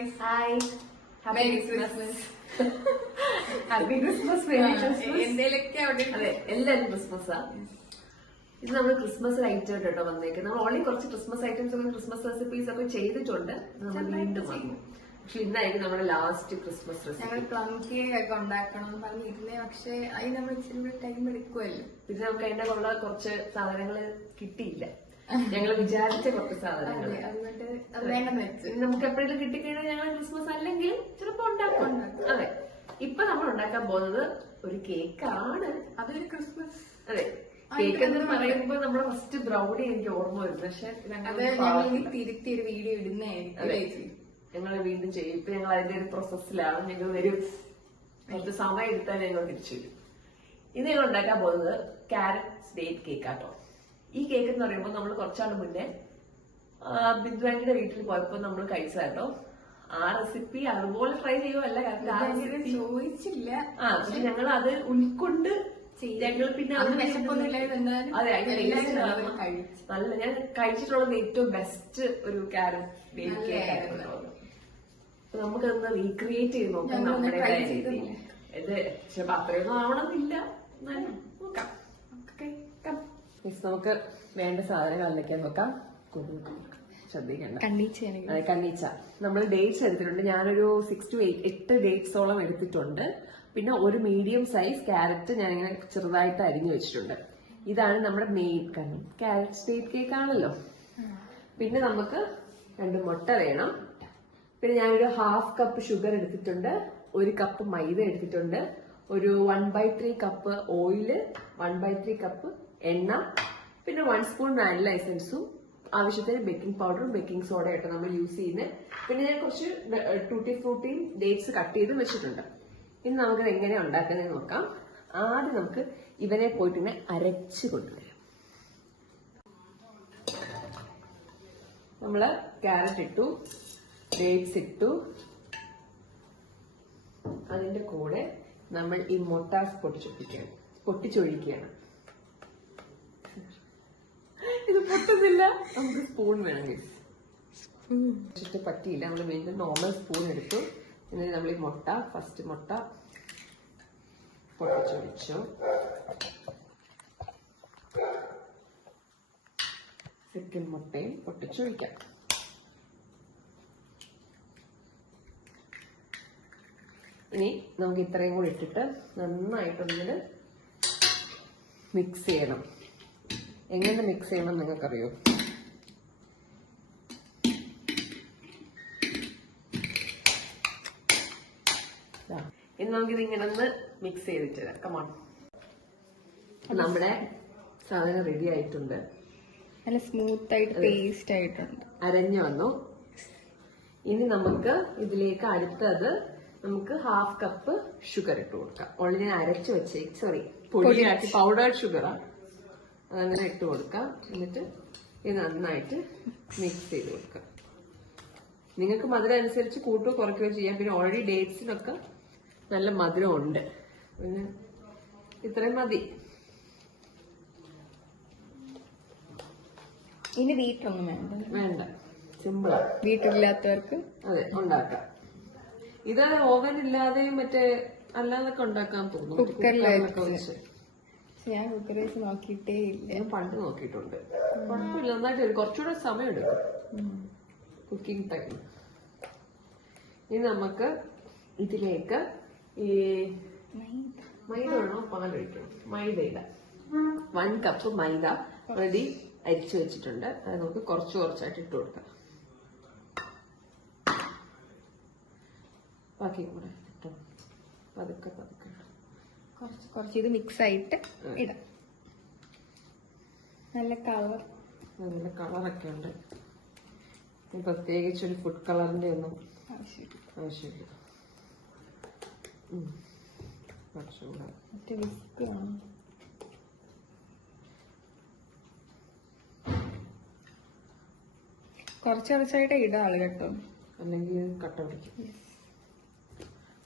guys. Hi. Merry Christmas. Happy Christmas, Merry Christmas. അതെ, എല്ലാരും ക്രിസ്മസാ. ഇത് നമ്മൾ ക്രിസ്മസ് ഐറ്റം കേട്ടോ വന്നേക്കുന്നത്. നമ്മൾ ഓൺലി കുറച്ച് ക്രിസ്മസ് ഐറ്റംസ് ഒക്കെ ക്രിസ്മസ് റെസിപ്പീസ് ഒക്കെ ചെയ്തിട്ടുണ്ട്. നമ്മൾ വീണ്ടും വന്നു. പക്ഷെ ഇന്നായിരിക്കും നമ്മുടെ ലാസ്റ്റ് ക്രിസ്മസ് റെസിപ്പി. ഞങ്ങൾ പ്ലം കേക്ക് ഒക്കെ ഉണ്ടാക്കണം എന്ന് പറഞ്ഞിരുന്നേ, പക്ഷെ അതിന് നമ്മൾ ഇച്ചിരി കൂടെ ടൈം എടുക്കുമല്ലോ. പിന്നെ നമുക്ക് അതിന്റെ ഉള്ള കുറച്ച് സാധനങ്ങള് കിട്ടിയില്ല. ഞങ്ങൾ വിചാരിച്ച കുറച്ച് സാധനങ്ങൾ അതുകൊണ്ട് അത് വേണ്ടെന്ന് വെച്ച് നമുക്ക് എപ്പോഴെങ്കിലും കിട്ടിക്കഴിഞ്ഞാൽ ഞങ്ങൾ ക്രിസ്മസ് അല്ലെങ്കിൽ ചിലപ്പോ ഉണ്ടാക്കും. അതെ, ഇപ്പൊ നമ്മൾ ഉണ്ടാക്കാൻ പോകുന്നത് ഒരു കേക്കാണ്. അതൊരു ക്രിസ്മസ്. അതെ, കേക്ക് എന്ന് പറയുമ്പോ നമ്മുടെ ഫസ്റ്റ് ബ്രൗണി എനിക്ക് ഓർമ്മ വരുന്നു. പക്ഷെ അത് ഞങ്ങൾ തിരുത്തി ഒരു വീഡിയോ ഇടുന്നതായിരിക്കും. ഞങ്ങൾ വീണ്ടും ചെയ്യും. ഇപ്പൊ ഞങ്ങൾ അതിന്റെ ഒരു പ്രോസസ്സിലാണ്. ഞങ്ങൾ വരും, കുറച്ച് സമയം എടുത്താൽ ഞങ്ങൾ തിരിച്ചു വരും. ഇന്ന് ഞങ്ങൾ ഉണ്ടാക്കാൻ പോകുന്നത് ക്യാരറ്റ് ഡേറ്റ് കേക്കാട്ടോ. ഈ കേക്ക് എന്ന് പറയുമ്പോൾ നമ്മൾ കുറച്ചാൾ മുന്നേ ബിന്ദുവാന്റെ വീട്ടിൽ പോയപ്പോ നമ്മൾ കഴിച്ചതാട്ടോ. ആ റെസിപ്പി അതുപോലെ ട്രൈ ചെയ്യുമല്ല, കാരണം ആ റെസിപ്പി ചോദിച്ചില്ല. പക്ഷെ ഞങ്ങൾ അത് ഉൾക്കൊണ്ട് ഞങ്ങൾ പിന്നെ അതെ നല്ല ഞാൻ കഴിച്ചിട്ടുള്ളത് ഏറ്റവും ബെസ്റ്റ് ഒരു ക്യാരറ്റ് ഡേറ്റ് കേക്ക് ആയിരുന്നു. നമുക്കൊന്ന് റീക്രിയേറ്റ് ചെയ്ത് നോക്കാം നമ്മുടെ രീതിയിൽ. ഇത് പക്ഷെ അത്രയൊന്നും ആവണമെന്നില്ല, എന്നാലും നോക്കാം. നമുക്ക് വേണ്ട സാധനങ്ങൾ എന്തൊക്കെയാ നോക്കാം. ശ്രദ്ധിക്കണ്ട, കണ്ണീച്ച. നമ്മൾ ഡേറ്റ്സ് എടുത്തിട്ടുണ്ട്. ഞാനൊരു 6 to 8 ഡേറ്റ്സോളം എടുത്തിട്ടുണ്ട്. പിന്നെ ഒരു മീഡിയം സൈസ് ക്യാരറ്റ് ഞാനിങ്ങനെ ചെറുതായിട്ട് അരിഞ്ഞു വെച്ചിട്ടുണ്ട്. ഇതാണ് നമ്മുടെ മെയിൻ ക്യാരറ്റ് ഡേറ്റ് കേക്ക് ആണല്ലോ. പിന്നെ നമുക്ക് 2 മുട്ട വേണം. പിന്നെ ഞാനൊരു 1/2 കപ്പ് ഷുഗർ എടുത്തിട്ടുണ്ട്. 1 കപ്പ് മൈദ എടുത്തിട്ടുണ്ട്. ഒരു 1/3 കപ്പ് ഓയില്, 1/3 കപ്പ് എണ്ണ, പിന്നെ 1 സ്പൂൺ വാനില എസൻസും, ആവശ്യത്തിന് ബേക്കിംഗ് പൗഡറും ബേക്കിംഗ് സോഡയായിട്ട് നമ്മൾ യൂസ് ചെയ്യുന്നത്. പിന്നെ ഞാൻ കുറച്ച് ടൂട്ടി ഫ്രൂട്ടിയും ഡേറ്റ്സ് കട്ട് ചെയ്ത് വെച്ചിട്ടുണ്ട്. ഇനി നമുക്കത് എങ്ങനെയാണ് ഉണ്ടാക്കുന്നത് നോക്കാം. ആദ്യം നമുക്ക് ഇവനെ പോയിട്ട് ഇങ്ങനെ അരച്ച് കൊണ്ടുവരാം. നമ്മള് ക്യാരറ്റ് ഇട്ടു, ഡേറ്റ്സ് ഇട്ടു, അതിന്റെ കൂടെ നമ്മൾ ഈ മൊട്ടാസ് പൊട്ടിച്ചൊഴിക്കുകയാണ്. ഇത് പൊട്ടുന്നില്ല, നമുക്ക് സ്പൂൺ വേണമെങ്കിൽ. പറ്റിയില്ല, നമ്മൾ വീണ്ടും നോർമൽ സ്പൂൺ എടുത്തു. എന്നിട്ട് നമ്മൾ ഈ ഫസ്റ്റ് മുട്ട പൊട്ടിച്ചൊഴിച്ചു. സെക്കൻഡ് മുട്ടയും പൊട്ടിച്ചൊഴിക്കാം. ഇനി നമുക്ക് ഇത്രയും കൂടി ഇട്ടിട്ട് നന്നായിട്ടൊന്നിന് മിക്സ് ചെയ്യണം. എങ്ങനെ മിക്സ് ചെയ്യണം നിങ്ങൾക്കറിയോ? ഇനി നമുക്കിത് ഇങ്ങനെ ഒന്ന് മിക്സ് ചെയ്തിട്ട് തരാം. കമോൺ, നമ്മുടെ സാധനം റെഡി ആയിട്ടുണ്ട്. നല്ല സ്മൂത്ത് ആയിട്ട് പേസ്റ്റ് ആയിട്ടുണ്ട്, അരഞ്ഞു വന്നു. ഇനി നമുക്ക് ഇതിലേക്ക് അടുത്തത് നമുക്ക് 1/2 കപ്പ് ഷുഗർ ഇട്ട് കൊടുക്കാം. ഓൾറെഡി ഞാൻ അരച്ചു വെച്ചേ പൊടിയാക്കി പൗഡേർഡ് ഷുഗറാ, അതങ്ങനെ ഇട്ട് കൊടുക്കാം. എന്നിട്ട് ഇത് നന്നായിട്ട് മിക്സ് ചെയ്ത് കൊടുക്കാം. നിങ്ങൾക്ക് മധുരം അനുസരിച്ച് കൂട്ടുകയോ കുറയ്ക്കുകയോ ചെയ്യാം. പിന്നെ ഓൾറെഡി ഡേറ്റ്സിനൊക്കെ നല്ല മധുരം ഉണ്ട്, പിന്നെ ഇത്രയും മതി. ഇനി വീട്ടൊന്നും വേണ്ട, സിമ്പിളാ. വീട്ടിലില്ലാത്തവർക്ക് അതെ ഉണ്ടാക്കാം. ഇത് ഓവൻ ഇല്ലാതെയും മറ്റേ അല്ലാതൊക്കെ ഉണ്ടാക്കാൻ തോന്നുന്നു. കുക്കറിലൊക്കെ വെച്ച് ഞാൻ കുക്കർ വെച്ച് നോക്കിയിട്ടേ ഇല്ല. ഞാൻ പണ്ട് നോക്കിയിട്ടുണ്ട്. കുഴപ്പമില്ല, നന്നായിട്ട് വരും. കുറച്ചുകൂടെ സമയം എടുക്കും കുക്കിംഗ് ടൈം. ഇനി നമുക്ക് ഇതിലേക്ക് ഈ മൈദ വേണോ പാലൊഴിക്കണം? മൈദ ഇടാം. 1 കപ്പ് മൈദ ഓൾറെഡി അരിച്ചു വെച്ചിട്ടുണ്ട്. അത് നമുക്ക് കുറച്ചായിട്ട് ഇട്ട് കൊടുക്കാം. ബാക്കി കൂടെ ഇട്ടോ, പതുക്കെ കുറച്ച് ഇത് മിക്സ് ആയിട്ട് ഇടാം. നല്ല കളറൊക്കെ ഉണ്ട്. പ്രത്യേകിച്ച് ഒരു ഫുഡ് കളറിന്റെ ഒന്നും ആവശ്യമില്ല. കുറച്ചായിട്ട് ഇടാള് കേട്ടോ, അല്ലെങ്കിൽ കട്ട പിടിക്കും.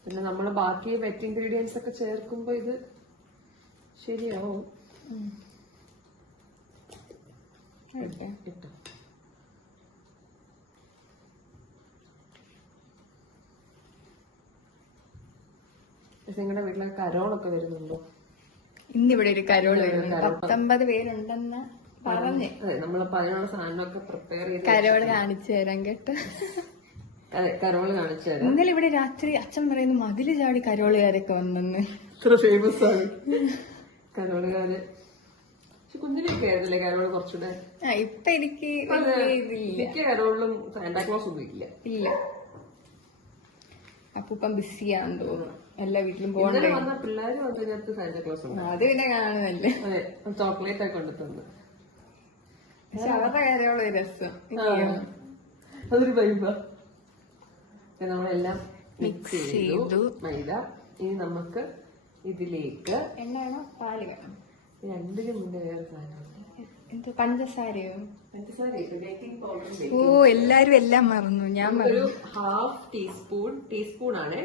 പിന്നെ നമ്മൾ ബാക്കി വെറ്റ് ഇൻഗ്രീഡിയൻസ് ഒക്കെ ചേർക്കുമ്പോ ഇത് ശരിയാവും. ഇട്ടോ പക്ഷെ നിങ്ങളുടെ വീട്ടിലൊക്കെ കരോളൊക്കെ വരുന്നുണ്ടോ? ഇന്നിവിടെ ഒരു കരോള് വരുന്നു. 19 പേരുണ്ടെന്ന് പറഞ്ഞ്. അതെ, നമ്മളിപ്പോ അതിനുള്ള സാധനമൊക്കെ പ്രിപ്പയർ ചെയ്ത് കരോള് കാണിച്ചു തരാൻ കേട്ടോ. അതെ, കരോള് കാണിച്ചു തരാം. ഇന്നലെ ഇവിടെ രാത്രി അച്ഛൻ പറയുന്നു മതില് ചാടി കരോളുകാരൊക്കെ വന്നെന്ന്. ഇത്ര ഫേമസ് ആണ് കരോളുകാര്. പക്ഷെ കുഞ്ഞിനൊക്കെ ആയിരുന്നില്ലേ കരോള് കുറച്ചുകൂടെ? ഇപ്പൊ എനിക്ക് മിക്ക കരോളിലും സാന്റാക്ലോസ് ഒന്നും ഇല്ല. ഇല്ല. അപ്പൂപ്പം ബിസിയാന്ന് തോന്നുന്നു. എല്ലാ വീട്ടിലും പോകണ്ടേ. വന്ന പിള്ളേര് വന്നതിനകത്ത് സാന്റാക്ലോസ് ഉണ്ട്. അത് പിന്നെ കാണുന്നല്ലേ. അതെ, ചോക്ലേറ്റ് ഒക്കെ കൊണ്ടു തന്നു. പക്ഷെ അവരുടെ കാര്യമുള്ള രസം. അതൊരു വൈബാ. നമ്മളെല്ലാം മിക്സ് ചെയ്തു. മൈദ. ഇനി നമുക്ക് ഇതിലേക്ക് എണ്ണയാണോ പാല് വേണം? രണ്ടിനും മുന്നേ വേറെ സാധനം. പഞ്ചസാരയോ? പഞ്ചസാര ബേക്കിംഗ് പൗഡർ. ഓ, എല്ലാരും എല്ലാം മറന്നു. ഞാൻ ഒരു ഹാഫ് ടീസ്പൂൺ ആണ്,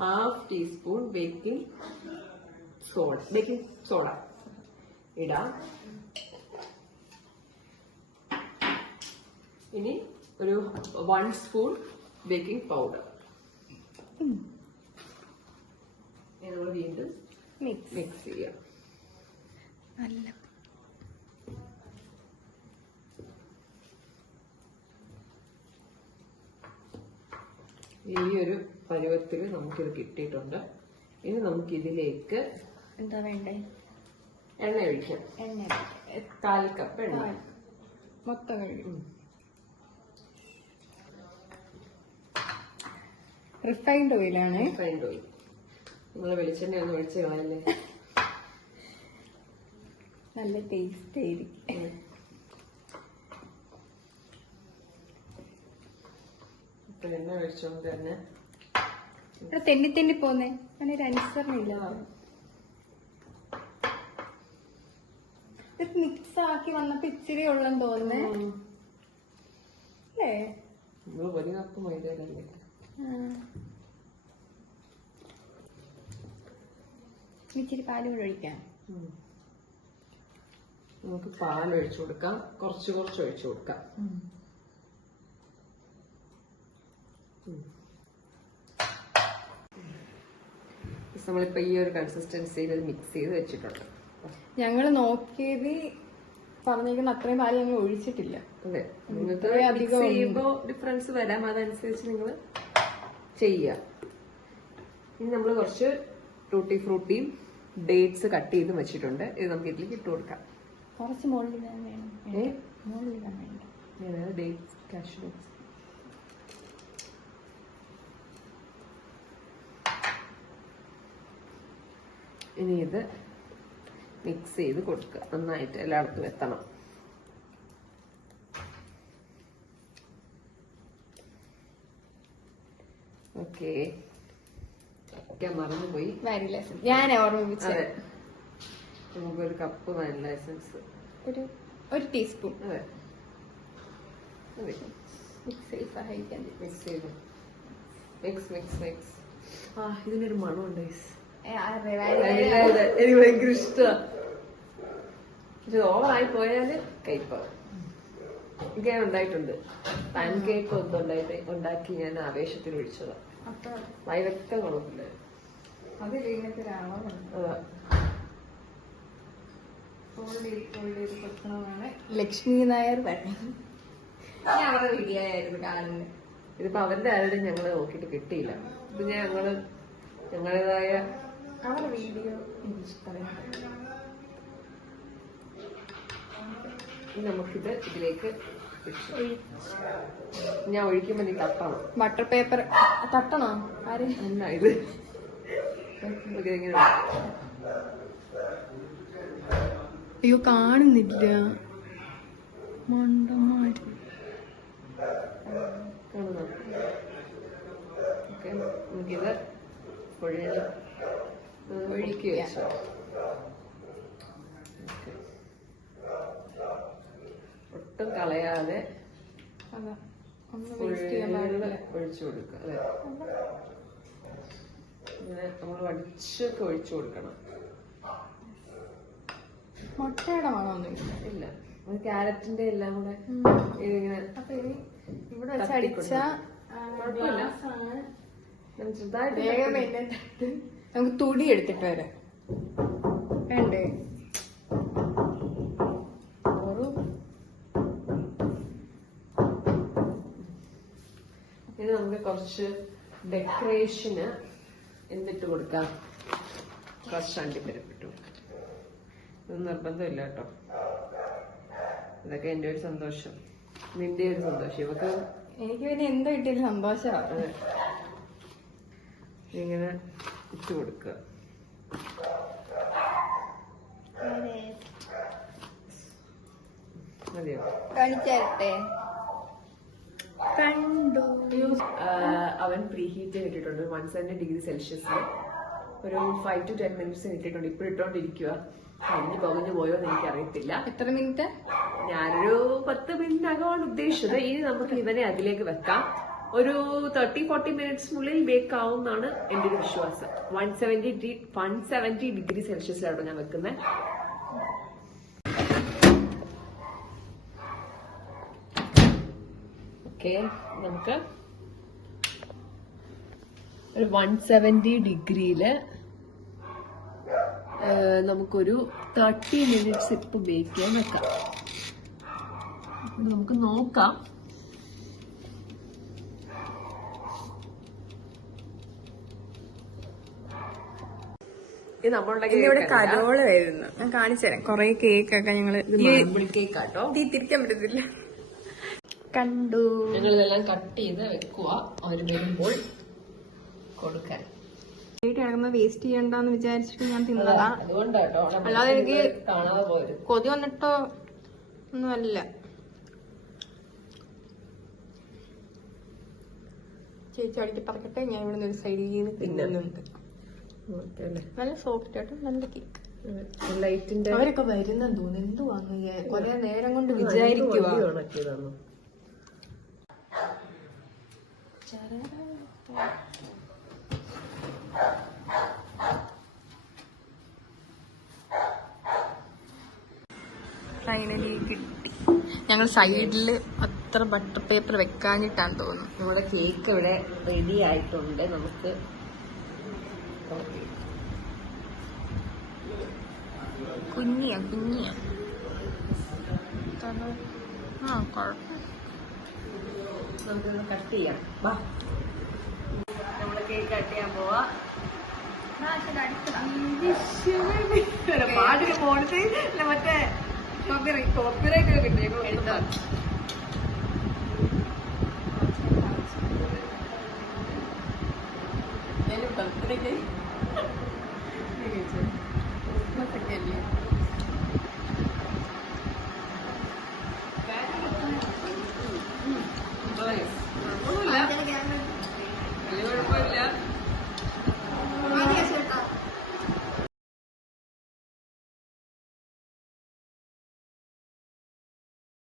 ഹാഫ് ടീസ്പൂൺ ബേക്കിംഗ് സോഡ ഇടാം. ഇനി ഒരു 1 സ്പൂൺ ബേക്കിംഗ് പൗഡർ. നമ്മൾ വീണ്ടും മിക്സ് ചെയ്യാം. നല്ല ഈ ഒരു പരുവത്തിൽ നമുക്കിത് കിട്ടിയിട്ടുണ്ട്. ഇനി നമുക്ക് ഇതിലേക്ക് എന്താ വേണ്ടേ? എണ്ണ ഒഴിക്കാം. 1/4 കപ്പ് എണ്ണ മൊത്തം കഴിക്കും. റിഫൈൻഡ് ഓയിലാണ്. Refined oil. നമ്മള് വെളിച്ചെണ്ണ ഒന്ന് ഒഴിച്ച് കളയല്ലേ. നല്ല ടേസ്റ്റ് ആയിരിക്കും. എണ്ണ ഒഴിച്ചോണ്ട് തന്നെ ഇവിടെ തെന്നി പോന്നേ. അങ്ങനൊരു അനുസരണയില്ല. മിക്സ് ആക്കി വന്നപ്പോ ഇച്ചിരി ഉള്ളെന്ന് തോന്നുന്നേ അല്ലേ? നമ്മള് 1 കപ്പ് മൈദയിലല്ലേ. ഇച്ചിരി പാല് കൂടെ ഒഴിക്കാം. നമുക്ക് പാൽ ഒഴിച്ചു കൊടുക്കാം. കുറച്ച് ഒഴിച്ചു കൊടുക്കാം. നമ്മളിപ്പോ ഈ ഒരു കൺസിസ്റ്റൻസിയിൽ മിക്സ് ചെയ്ത് വെച്ചിട്ടുണ്ട്. ഞങ്ങള് നോക്കിയത് പറഞ്ഞിരിക്കുന്ന അത്രയും പാല് ഞങ്ങൾ ഒഴിച്ചിട്ടില്ല. അതെ, നിങ്ങൾക്ക് അധികം ചെയ്യുമ്പോ ഡിഫറൻസ് വരാം. അതനുസരിച്ച് നിങ്ങൾ ചെയ്യുക. ഇനി നമ്മൾ കുറച്ച് ടൂട്ടി ഫ്രൂട്ടിയും ഡേറ്റ്സ് കട്ട് ചെയ്ത് വെച്ചിട്ടുണ്ട്. ഇത് നമുക്ക് ഇതിലേക്ക് ഇട്ട് കൊടുക്കാം. കുറച്ച് മുകളിലിടാൻ വേണം. മുകളിലിടാൻ വേണ്ട. Dates, cashew dates. ഇനി ഇത് മിക്സ് ചെയ്ത് കൊടുക്കുക. നന്നായിട്ട് എല്ലായിടത്തും എത്തണം. ഓക്കെ, മറന്നുപോയി. ഞാൻ ഓർമ്മിപ്പിച്ചത് നമുക്കൊരു കപ്പ് വാനില എസൻസ്, ഒരു ടീസ്പൂൺ. അതെ, മിക്സ് ചെയ്തു. മിക്സ്. ഇതിനൊരു മണമുണ്ട്. എനിക്ക് എനിക്ക് ഭയങ്കര ഇഷ്ടമാണ്. പക്ഷെ ഓവറായി പോയാല് കയ്പാവും. എനിക്ക് ഉണ്ടായിട്ടുണ്ട്. പാൻ കേക്ക് ഉണ്ടാക്കി ഞാൻ ആവേശത്തിൽ ഒഴിച്ചതാ. വയലൊക്കെ കുഴപ്പമില്ല. ലക്ഷ്മി നായർ തന്നെ അവരുടെ വീഡിയോ ആയിരുന്നു കാണുന്നത്. ഇതിപ്പോ അവരുടെ ആരുടെയും ഞങ്ങള് നോക്കിയിട്ട് കിട്ടിയില്ല. ഇത് ഞങ്ങളുടേതായ അവരുടെ വീഡിയോ ഇഷ്ടമായി. നമുക്കിത് ഇതിലേക്ക് ഞാൻ ഒഴിക്കുമ്പോ നീ തട്ടണം. Butter paper തട്ടണോ? ആരും അല്ല, ഇത് ഇങ്ങനെ. അയ്യോ, കാണുന്നില്ല. മണ്ടന്മാര് കാണുന്നോ? ഓക്കെ, നമുക്കിത് ഒഴുക്കി വെച്ചോ. ഒട്ടും കളയാതെ ഒഴിച്ചു കൊടുക്കുക. അതെ, ഇങ്ങനെ നമ്മൾ വടിച്ചൊക്കെ ഒഴിച്ചു കൊടുക്കണം. മുട്ടയുടെ മണമൊന്നുമില്ല. ഇല്ല, ക്യാരറ്റിന്റെ എല്ലാം കൂടെ ഇതിങ്ങനെ ഇവിടെ വെച്ച് അടിച്ച ചെറുതായിട്ട് നമുക്ക് തുടി എടുത്തിട്ട് വരാം. വേണ്ടേ? ഇത് നമുക്ക് കുറച്ച് ഡെക്കറേഷന് എന്തിട്ട് കൊടുക്കാം? കുറച്ച് അണ്ടിപ്പരിപ്പ് ഇട്ടു. ഇത് നിർബന്ധമില്ല കേട്ടോ. ഇതൊക്കെ എന്റെ ഒരു സന്തോഷം, നിന്റെ ഒരു സന്തോഷം. ഇവക്ക് എനിക്ക് പിന്നെ എന്തോ കിട്ടിയൊരു സന്തോഷമാണ്. ഇങ്ങനെ ഇട്ട് കൊടുക്കുക. മതിയോ? കാണിച്ചേ. കണ്ടു. അവൻ പ്രീ ഹീറ്റ് ഇട്ടിട്ടുണ്ട് 170°C. ഒരു 5 to 10 minutes ഇട്ടിട്ടുണ്ട്. ഇപ്പൊ ഇട്ടോണ്ടിരിക്കുക. കഴിഞ്ഞു പോയോ എന്ന് എനിക്കറിയത്തില്ല. എത്ര മിനിറ്റ്? ഞാനൊരു 10 മിനിറ്റിനകമാണ് ഉദ്ദേശിച്ചത്. ഇനി നമുക്ക് ഇവനെ അതിലേക്ക് വെക്കാം. ഒരു 30-40 മിനിറ്റ്സിനുള്ളിൽ ബേക്ക് ആവും എന്നാണ് എന്റെ ഒരു വിശ്വാസം. 170°C ഞാൻ വെക്കുന്നത്. ഓക്കെ, നമുക്ക് ഒരു 170°യില് നമുക്കൊരു 30 മിനിറ്റ്സ് ഇപ്പൊ ബേക്ക് ചെയ്യാൻ വെക്കാം. നമുക്ക് നോക്കാം. ഇത് നമ്മളുടെ കരോള് വരുന്നു. ഞാൻ കാണിച്ചു തരാം. കൊറേ കേക്കൊക്കെ ഞങ്ങള് കേക്കാട്ടോ. തിരിക്കാൻ പറ്റത്തില്ല. കണ്ടു. ഞങ്ങളിതെല്ലാം കട്ട് ചെയ്ത് വെക്കുക. അവര് വരുമ്പോൾ കൊടുക്കാൻ. കിടക്കുന്നത് വേസ്റ്റ് ചെയ്യണ്ടെന്ന് വിചാരിച്ചിട്ട് ഞാൻ തിന്നതാ. അതുകൊണ്ടാട്ടോ. അല്ലാതെ എനിക്ക് കാണാതെ പോയത്. കൊതി വന്നിട്ടോ ഒന്നുമല്ല. ചേച്ചി അടിക്ക് പറക്കട്ടെ. ഞാൻ ഇവിടെ ഒരു സൈഡിൽ നിന്ന് തിന്നുന്നുണ്ട്. നല്ല സോഫ്റ്റ് ആയിട്ട് നല്ല കേക്ക്. ലൈറ്റിന്റെ അവരൊക്കെ വരുന്നെന്ന് തോന്നുന്നു. എന്തുവാന്ന് കൊറേ നേരം കൊണ്ട് വിചാരിക്കുക. ഫൈനലി കിട്ടി. ഞങ്ങൾ സൈഡില് അത്ര ബട്ടർ പേപ്പർ വെക്കാഞ്ഞിട്ടാണ് തോന്നുന്നു. നമ്മുടെ കേക്ക് ഇവിടെ റെഡി ആയിട്ടുണ്ട്. നമുക്ക് കുഞ്ഞിയ ആ കുഴപ്പം. നമുക്കൊന്ന് കട്ട് ചെയ്യാം. വാ, നമ്മള് കേക്ക് കട്ട് ചെയ്യാൻ പോവാ. പാട്ടിന് പോണത് മറ്റേ കോപ്പിറൈറ്റ് ഒക്കെ കിട്ടിയേക്കും. ബർത്ത്ഡേക്ക്